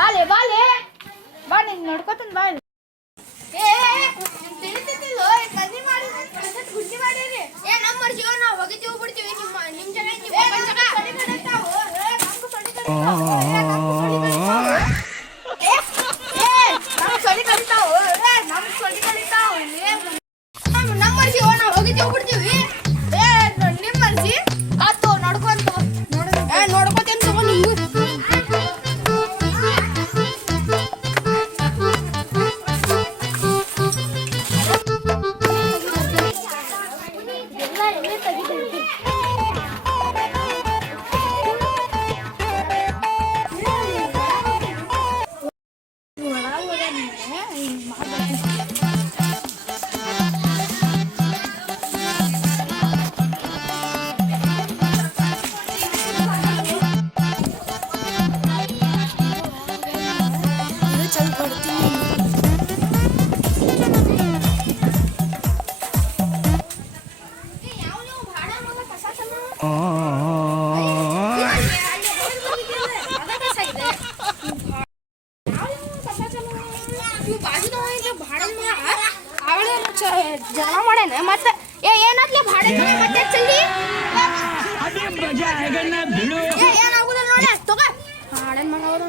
ಬಾಲೆ ಬಾಲೆ. ಬಾ ನೀನ್ ನೋಡ್ಕೊತನ್ ಬಾ. ನಮ್ಮ ಏ ಹೋಗಿದ್ದೀವಿ ಕದಿ 어. ಜನ ಮಾಡ್ಯಾನ ಮತ್ತೆ ಏ ಏನಾತ್ಲೆ ಭಾಡೆ ಮತ್ತೆ ಚಲ್ಲಿ ಏ ಏನಾಗುದಿಲ್ಲ ನೋಡಿ ತಗೋ ಹಾಡನ್ ಮಗ ಅವ್ರು